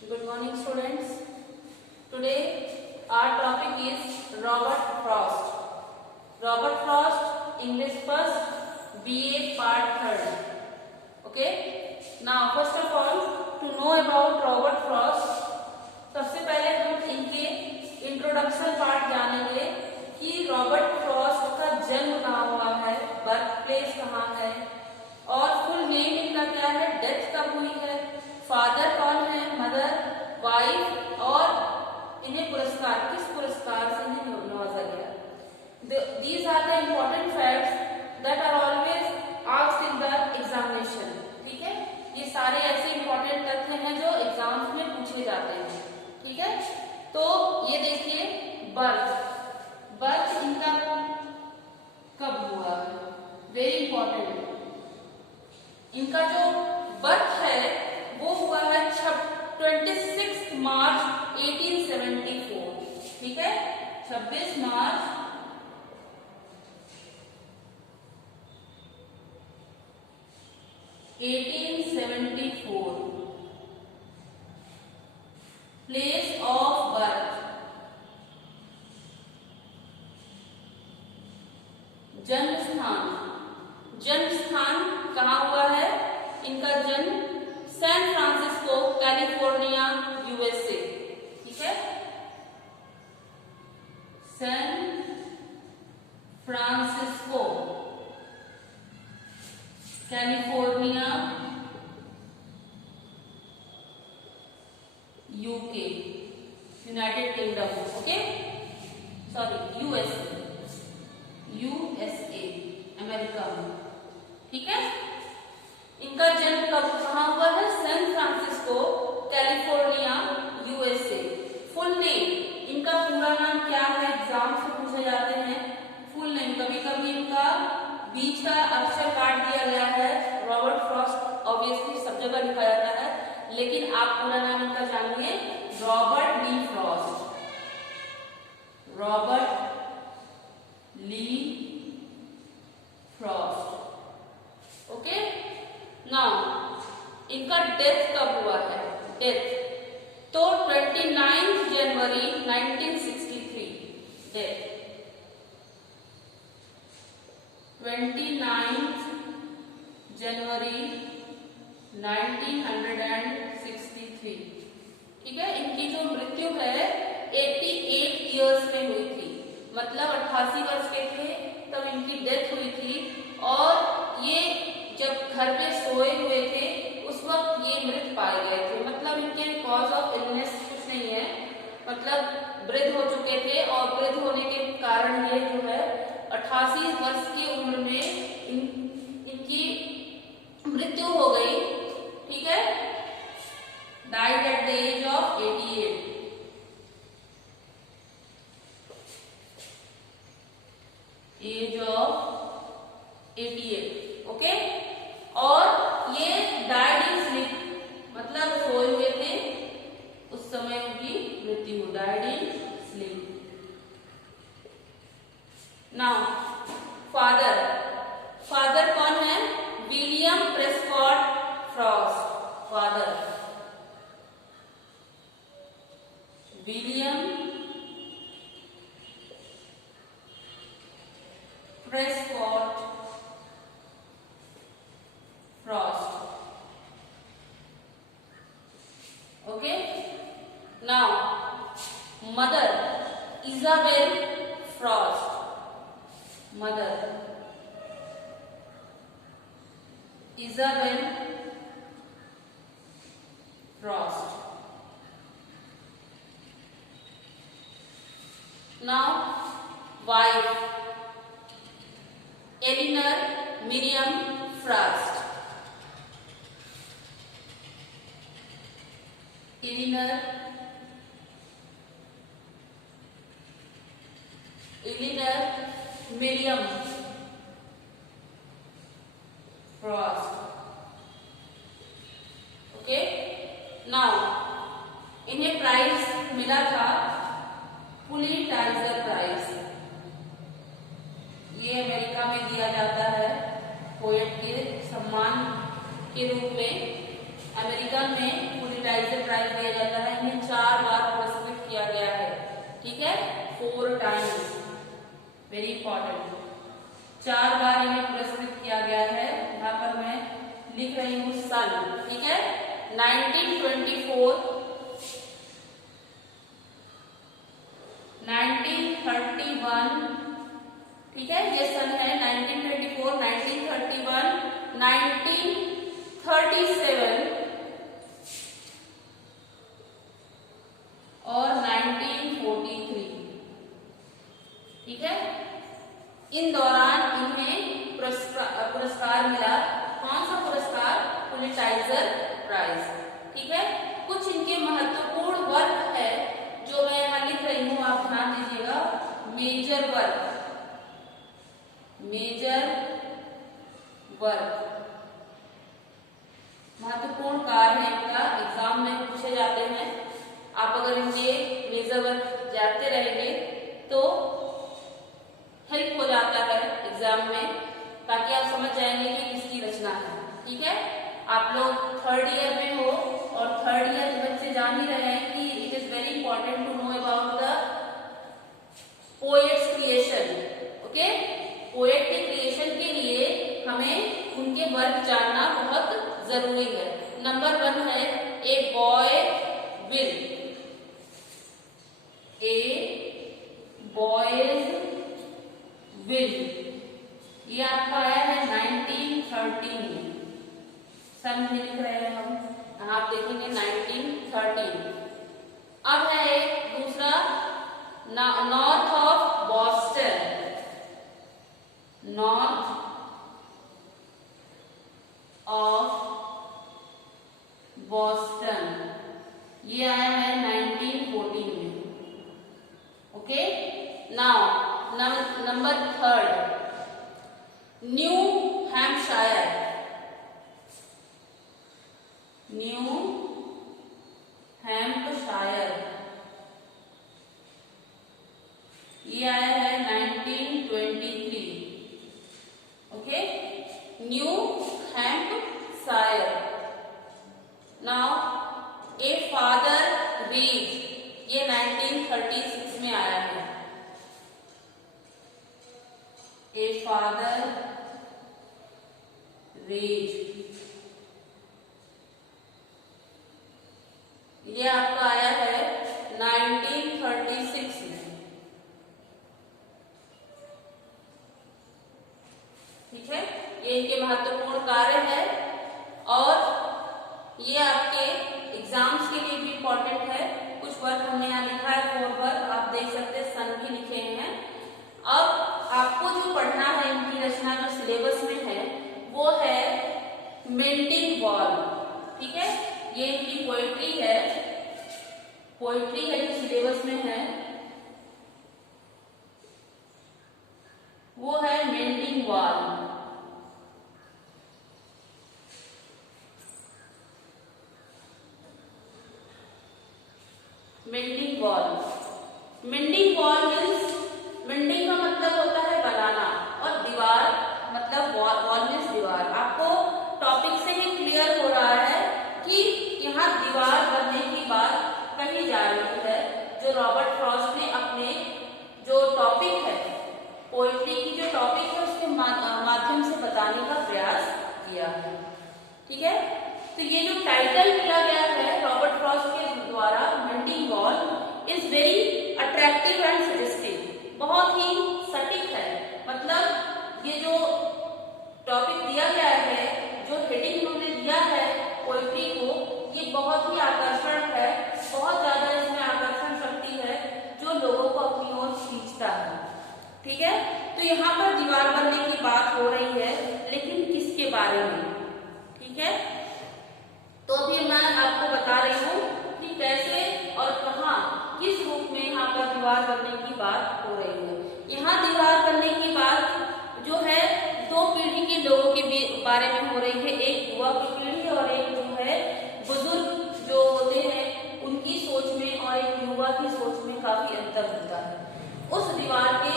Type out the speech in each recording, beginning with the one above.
Good morning, students. Today our topic is Robert Frost. Robert Frost, English first, BA part third. Okay. Now, first of all, to know about Robert Frost, सबसे पहले हम इनके introduction part जानेंगे कि Robert Frost का जन्म कहाँ हुआ है, बर्थ प्लेस कहाँ है और फुल नेम इनका क्या है, डेथ कब हुई है, फादर कौन है, मदर, वाइफ और इन्हें पुरस्कार किस पुरस्कार से इन्हें नवाजा गया. These are the important facts that are always asked in the examination. ठीक है, ये सारे ऐसे इंपॉर्टेंट तथ्य हैं जो एग्जाम्स में पूछे जाते हैं. ठीक है, तो ये देखिए बर्थ इनका कब हुआ है, वेरी इंपॉर्टेंट. इनका जो बर्थ है वो हुआ है 26 मार्च 1874. ठीक है, 26 मार्च 1874. प्लेस ऑफ बर्थ, जन्म स्थान कहाँ हुआ है, इनका जन्म सैन फ्रांसिस्को, कैलिफोर्निया, यूएसए. ठीक है, San Francisco, California, UK, United Kingdom. Okay, sorry USA, America में. ठीक है, इनका जन्म कब कहाँ हुआ है, San Francisco, California, USA. Full name, इनका पूरा नाम क्या है, एग्जाम से पूछे जाते हैं. फुल नेम, कभी कभी इनका बीच का अक्षर काट दिया गया है. रॉबर्ट फ्रॉस्ट ऑब्वियसली सब जगह लिखा जाता है, लेकिन आप पूरा नाम इनका जानिए, रॉबर्ट ली फ्रॉस्ट. रॉबर्ट ली फ्रॉस्ट. ओके, नाउ इनका डेथ कब हुआ है, डेथ तो 29 जनवरी 1963. डेथ 29 जनवरी 1963. ठीक है, इनकी जो मृत्यु है 88 इयर्स में हुई थी, मतलब 88 वर्ष के थे तब इनकी डेथ हुई थी. और ये जब घर पे सोए हुए थे उस वक्त ये मृत पाए गए थे. मतलब इनके कॉज ऑफ इलनेस कुछ नहीं है, मतलब वृद्ध हो चुके थे और वृद्ध होने के कारण ये जो है 88 वर्ष की उम्र में इनकी मृत्यु हो गई. ठीक है, died at the age of 88. Age of 88. Okay, और ये डाइड इन स्लीप, मतलब सोए हुए थे उस समय उनकी मृत्यु हो, died in sleep. Now father कौन है, William Prescott Frost. Father William Prescott Frost. Okay, now mother Isabel Frost. Mother Isabel Frost. Now wife Elinor Miriam Frost. Elinor Miriam Frost. Okay, now इन्हें प्राइज मिला था Pulitzer prize. ये America में दिया जाता है पोएट के सम्मान के रूप में. अमेरिका में लिटरेचर प्राइज दिया जाता है। इन्हें 4 बार पुरस्कृत किया गया है, ठीक है, 4 टाइम्स, वेरी इंपॉर्टेंट, 4 बार इन्हें पुरस्कृत किया गया है। यहाँ पर मैं लिख रही हूँ सन, ठीक है, 1924, 1931, ठीक है, ये सन है 1924, 1931, 1937 और 1943, ठीक है। इन दौरान इन्हें पुरस्कार मिला। कौन सा पुरस्कार? पुलिट्ज़र प्राइज, ठीक है। कुछ इनके महत्वपूर्ण वर्क है जो मैं यहाँ लिख रही हूँ, आप ध्यान दीजिएगा। मेजर वर्क, मेजर वर्क, महत्वपूर्ण कार्य है इनका, एग्जाम में पूछे जाते हैं। आप अगर इनके मेजर वर्क जानते रहेंगे तो हेल्प हो जाता है एग्जाम में, ताकि आप समझ जाएंगे कि किसकी रचना है, ठीक है। आप लोग 3rd ईयर में हो और 3rd ईयर के बच्चे जान ही रहे हैं कि it is very important to know about the poet's creation, okay. Poet के क्रिएशन के लिए हमें उनके वर्क जानना बहुत जरूरी है। नंबर 1 है a boy will, A boy's will, ये आपका आया है 1913 में, सन में लिख रहे हैं हम, आप देखेंगे 1913। अब है एक दूसरा, north of Boston, north of Boston, ये आया है 1914 में, okay. Now number 3, new Hampshire, new Hampshire, ये आया है 1923, okay, new Hampshire. Now a father read, ये 1936 में आया है, ए फादर रीड, ये आपका आया है 1936 में, ठीक है। ये इनके महत्वपूर्ण कार्य है और ये आपके एग्जाम्स के लिए भी इम्पोर्टेंट है। कुछ वर्क हमने यहाँ लिखा है, 4 वर्क आप देख सकते हैं, सन भी लिखे हैं। अब आपको जो पढ़ना है, इनकी रचना जो सिलेबस में है वो है मेल्टिंग वॉल, ठीक है। ये इनकी पोइट्री है, पोइट्री है जो सिलेबस में है वो है melting wall. Melting wall, melting wall means, melting का मतलब होता है बनाना और दीवार मतलब वॉल मीन्स दीवार। आपको टॉपिक से ही क्लियर हो रहा है कि यहाँ दीवार बनने की बात कही जा रही है, जो रॉबर्ट फ्रॉस्ट ने अपने जो टॉपिक है, पोइट्री की जो टॉपिक है उसके माध्यम से बताने का प्रयास किया है, ठीक है। तो ये जो टाइटल दिया गया है रॉबर्ट फ्रॉस्ट के द्वारा, melting wall, is very attractive and suggestive, बहुत ही सटीक है। मतलब ये जो टॉपिक दिया गया है, जो हेडिंग उन्होंने दिया है पोइट्री को, ये बहुत ही आकर्षण है, बहुत ज्यादा इसमें आकर्षण शक्ति है जो लोगों को अपनी ओर खींचता है, ठीक है। तो यहाँ पर दीवार बनने की बात हो रही है, लेकिन किसके बारे में, ठीक है। तो अभी मैं आपको बता रही हूँ कि कैसे और कहाँ, किस रूप में यहाँ पर दीवार बनने की बात हो रही है। यहाँ दीवार बनने की बात जो है 2 पीढ़ी के लोगों के बारे में हो रही है, एक युवा की पीढ़ी और एक जो है बुजुर्ग जो होते हैं उनकी सोच में, और एक युवा की सोच में काफी अंतर होता है। उस दीवार के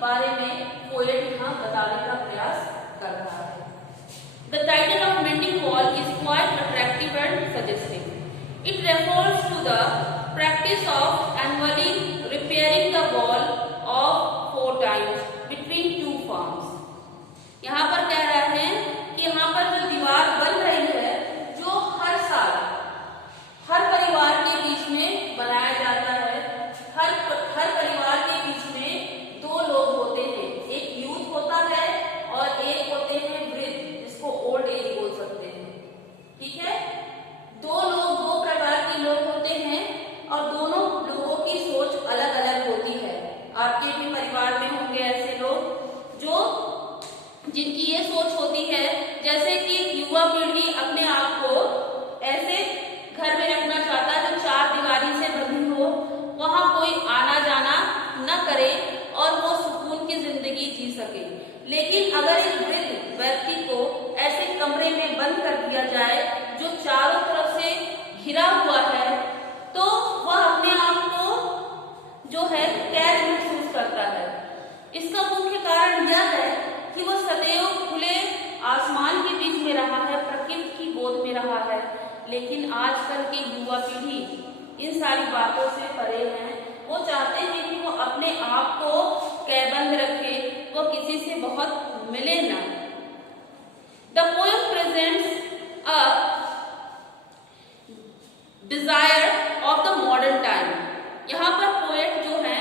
बारे में पोएट यहाँ बताने का प्रयास कर रहा है। The title of Mending Wall is quite attractive and suggestive. It refers to the practice of annually repairing the wall of 4 times between two farms. यहाँ पर कह रहा है कि यहाँ पर जो दीवार बन रही है, जो हर साल हर परिवार के बीच में बनाया जाता है। हर परिवार के बीच में 2 लोग होते हैं, एक यूथ होता है और एक होते हैं वृद्ध, जिसको ओल्ड एज बोल सकते हैं। ठीक है, 2 प्रकार के लोग होते हैं और दोनों लोगों की सोच अलग अलग होती है। आपके भी परिवार में होंगे ऐसे लोग जो जिनकी ये सोच होती है, जैसे कि युवा पीढ़ी अपने आप को ऐसे घर में रखना चाहता है जो 4 दीवारी से बंधी हो, वहां कोई आना जाना न करे और वो सुकून की जिंदगी जी सके। लेकिन अगर एक वृद्ध व्यक्ति को ऐसे कमरे में बंद कर दिया जाए जो चारों तरफ से घिरा हुआ है, तो वह अपने आप को जो है कैद महसूस करता है। इसका मुख्य कारण यह है कि वह सदैव खुले आसमान के बीच में रहा है, प्रकृति की गोद में रहा है। लेकिन आजकल की युवा पीढ़ी इन सारी बातों से परे हैं। वो चाहते हैं कि वो अपने आप को कैदबंद रखे, वो किसी से बहुत मिले ना। The poem presents a desire of the modern time. यहाँ पर पोएट जो है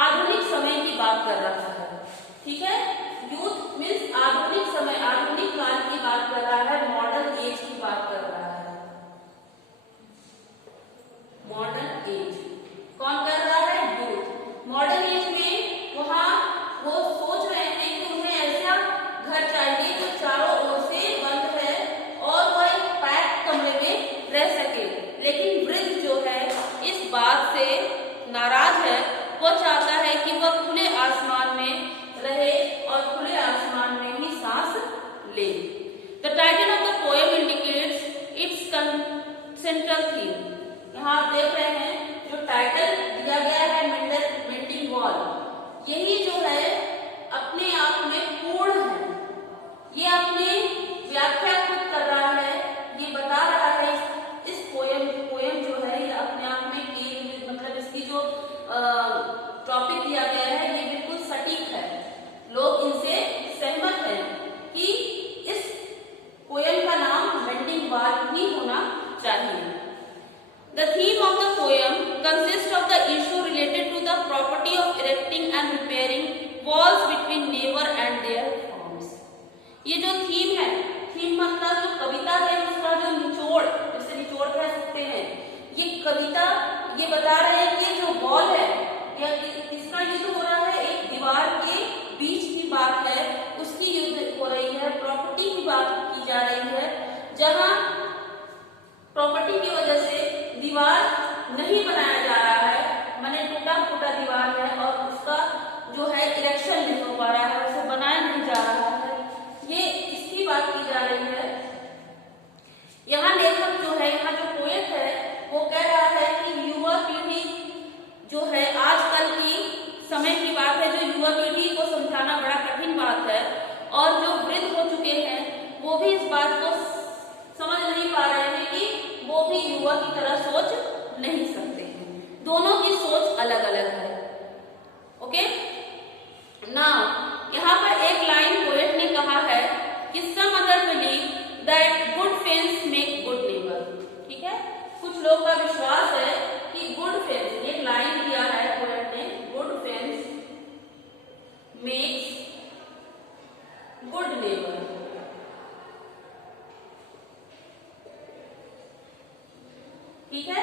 आधुनिक समय की बात कर रहा है। ठीक है, यूथ मीन्स आधुनिक समय, आधुनिक काल की बात कर रहा है, मॉडर्न एज की बात कर रहा है। मॉडर्न एज कौन कर रहा है? यूथ। मॉडर्न एज में वहां वो सोच रहे थे कि उन्हें ऐसा घर चाहिए जो चारों ओर से बंद है और वह एक पैक कमरे में रह सके। लेकिन वृद्ध जो है इस बात से नाराज है। वो चाहता है कि वह खुले आसमान में रहे और खुले आसमान में ही सांस ले। The title of the poem indicates it's central theme. यहाँ आप देख रहे हैं जो टाइटल दिया गया है मेंटिंग वॉल, यही जो है अपने आप में पूर्ण है। ये अपनी व्याख्या खुद कर रहा है, ये बता रहा है इस पोएम जो है ये अपने आप में मतलब इसकी जो टॉपिक दिया गया है ये बिल्कुल सटीक है। लोग इनसे सहमत हैं कि इस पोएम का नाम मेंटिंग वॉल ही होना चाहिए। The theme of the poem consists of the issue related to the property of erecting and repairing walls between neighbor and their farms. ये जो थीम है, थीम मतलब जो कविता है उसका जो निचोड़, जिसे निचोड़ कह सकते हैं, ये कविता ये बता रहे हैं कि जो वॉल है या किसका युद्ध हो रहा है, एक दीवार के बीच की बात है, उसकी युद्ध हो रही है, प्रॉपर्टी की बात की जा रही है, जहां प्रॉपर्टी की वजह से दीवार नहीं बनाया जा रहा है, माने टूटा फूटा दीवार है और उसका जो है इरेक्शन नहीं हो पा रहा है, उसे बनाया नहीं जा रहा है, ये इसकी बात की जा रही है। यहाँ लेखक जो है, यहाँ जो पोएट है वो कह रहा है कि युवा पीढ़ी जो है आजकल की समय की बात है, जो युवा पीढ़ी को समझाना बड़ा कठिन बात है और जो वृद्ध हो चुके हैं वो भी इस बात को समझ नहीं पा रहे हैं कि वो भी युवा की तरह सोच नहीं सकते हैं। दोनों की सोच अलग अलग है। ओके, नाउ यहाँ पर एक लाइन पोएट ने कहा है कि some other believe that good friends make good neighbour. ठीक है, कुछ लोग का विश्वास है कि गुड फ्रेंड्स, एक लाइन दिया है पोएट ने, good friends makes good neighbour. ठीक है,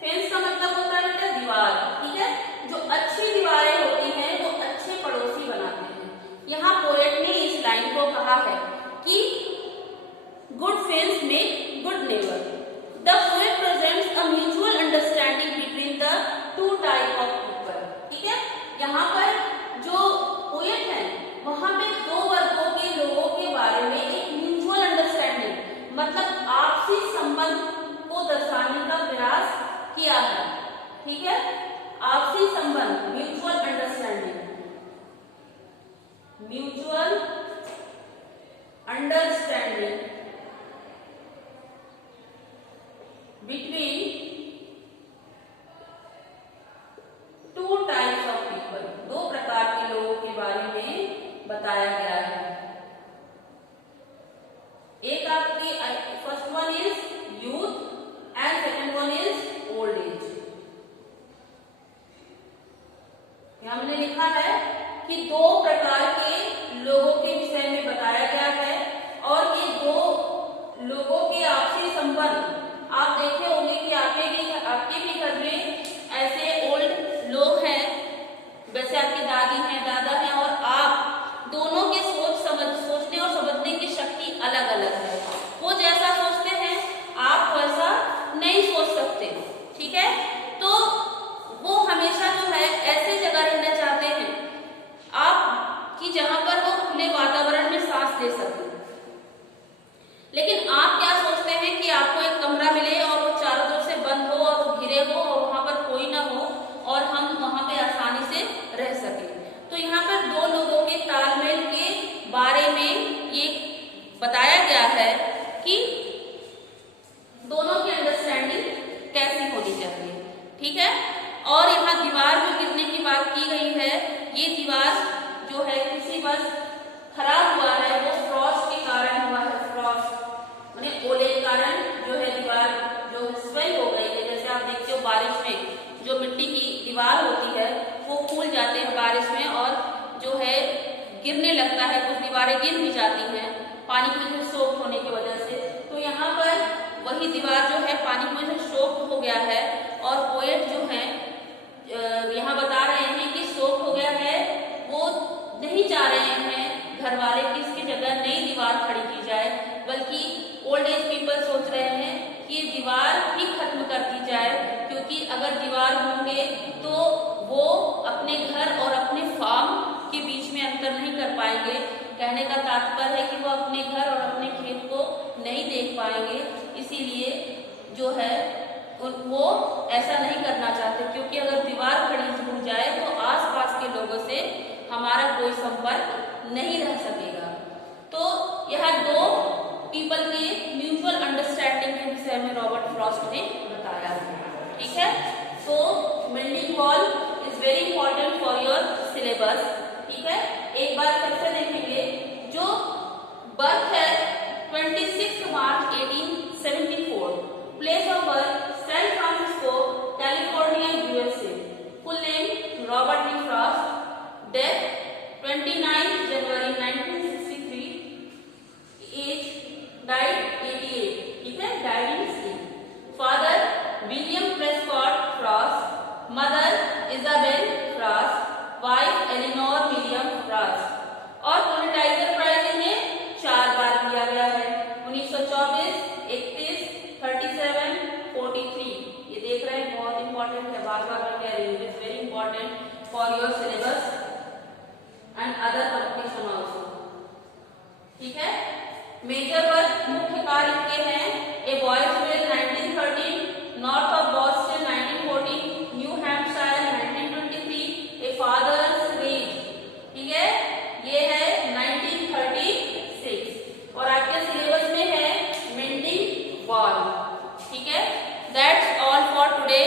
फेंस का मतलब होता है बेटा दीवार। ठीक है, जो अच्छी दीवारें होती हैं वो अच्छे पड़ोसी बनाते हैं। यहाँ पोएट ने इस लाइन को कहा है कि good friends make good neighbour. The poet presents a mutual understanding between the two type of people. ठीक है, यहाँ पर जो पोएट है वहां पे 2 वर्गों के लोगों के बारे में एक म्यूचुअल अंडरस्टैंडिंग मतलब आपसी संबंध को दर्शाने का प्रयास किया है। ठीक है, आपसी संबंध, mutual understanding, mutual understanding between दो प्रकार के लोगों के विषय में बताया गया है और ये दो लोगों के आपसी संबंध आप देखे होंगे कि आपके भी घर में ऐसे ओल्ड लोग हैं, वैसे आपकी दादी हैं, दादा हैं, और आप दोनों के सोचने और समझने की शक्ति अलग अलग है। वो जैसा सोचते हैं आप वैसा नहीं सोच सकते, ठीक है। तो वो हमेशा जो है ऐसी जगह रहना चाहते हैं आप कि जहां पर वो खुले वातावरण में सांस ले सकें। लेकिन आप क्या सोचते हैं कि आपको एक कमरा मिले और वो चारों तरफ से बंद हो और वो घिरे हो और वहां पर कोई ना हो और हम वहां पे आसानी से रह सके। तो यहाँ पर दो लोगों के तालमेल के बारे में ये बताया गया है कि दोनों की अंडरस्टैंडिंग कैसी होनी चाहिए, ठीक है। और यहाँ दीवार जो गिरने की बात की गई है, ये दीवार जो है किसी बस खराब हुआ है, वो फ्रॉस्ट के कारण हुआ है। फ्रॉस्ट माने ओले के कारण जो है दीवार जो स्वेल हो गई है। जैसे आप देखते हो बारिश में जो मिट्टी की दीवार होती है वो फूल जाते हैं बारिश में और जो है गिरने लगता है, कुछ दीवारें गिर भी जाती हैं पानी की वजह से, सोख होने की वजह से। तो यहाँ पर वही दीवार जो है पानी की वजह से सोख हो गया है और पोएट जो है यहाँ बता रहे हैं कि सोख हो गया है। वो नहीं चाह रहे हैं घर वाले कि इसकी जगह नई दीवार खड़ी की जाए, बल्कि ओल्ड एज पीपल सोच रहे हैं कि ये दीवार ही खत्म कर दी जाए, क्योंकि अगर दीवार होंगे तो वो अपने घर और अपने फार्म के बीच में अंतर नहीं कर पाएंगे। कहने का तात्पर्य है कि वो अपने घर और अपने खेत को नहीं देख पाएंगे। इसीलिए जो है वो ऐसा नहीं करना चाहते, क्योंकि अगर दीवार खड़ी हो जाए तो आसपास के लोगों से हमारा कोई संपर्क नहीं रह सकेगा। तो यह दो पीपल के म्यूचुअल अंडरस्टैंडिंग के विषय में रॉबर्ट फ्रॉस्ट ने बताया है, ठीक है। तो melting wall is very important for your syllabus, ठीक है। एक बार फिर से देखेंगे। जो बर्थ है 26 March 1874, place of birth San Francisco, California, USA. Full name Robert D Frost. Death 29 जनवरी 1963, एज डाइड 88, ठीक है, died in sleep. Father William Prescott Frost, mother Isabel Frost, wife Elinor Miriam Frost. और Pulitzer prize इन्हें 4 बार दिया गया है, 1924, 31, 37, 43। ये देख रहे हैं, बहुत इंपॉर्टेंट है, बार बार मैं कह रही हूँ, it's very important for your syllabus and other competition also, ठीक है। मेजर वर्क मुख्य कार्य के हैं a boy's will 1913, north of Boston 1914, New Hampshire 1923, a further range, ठीक है, ये है 1936। और आपके सिलेबस में है मेल्टिंग वॉल, ठीक है। That's all for today.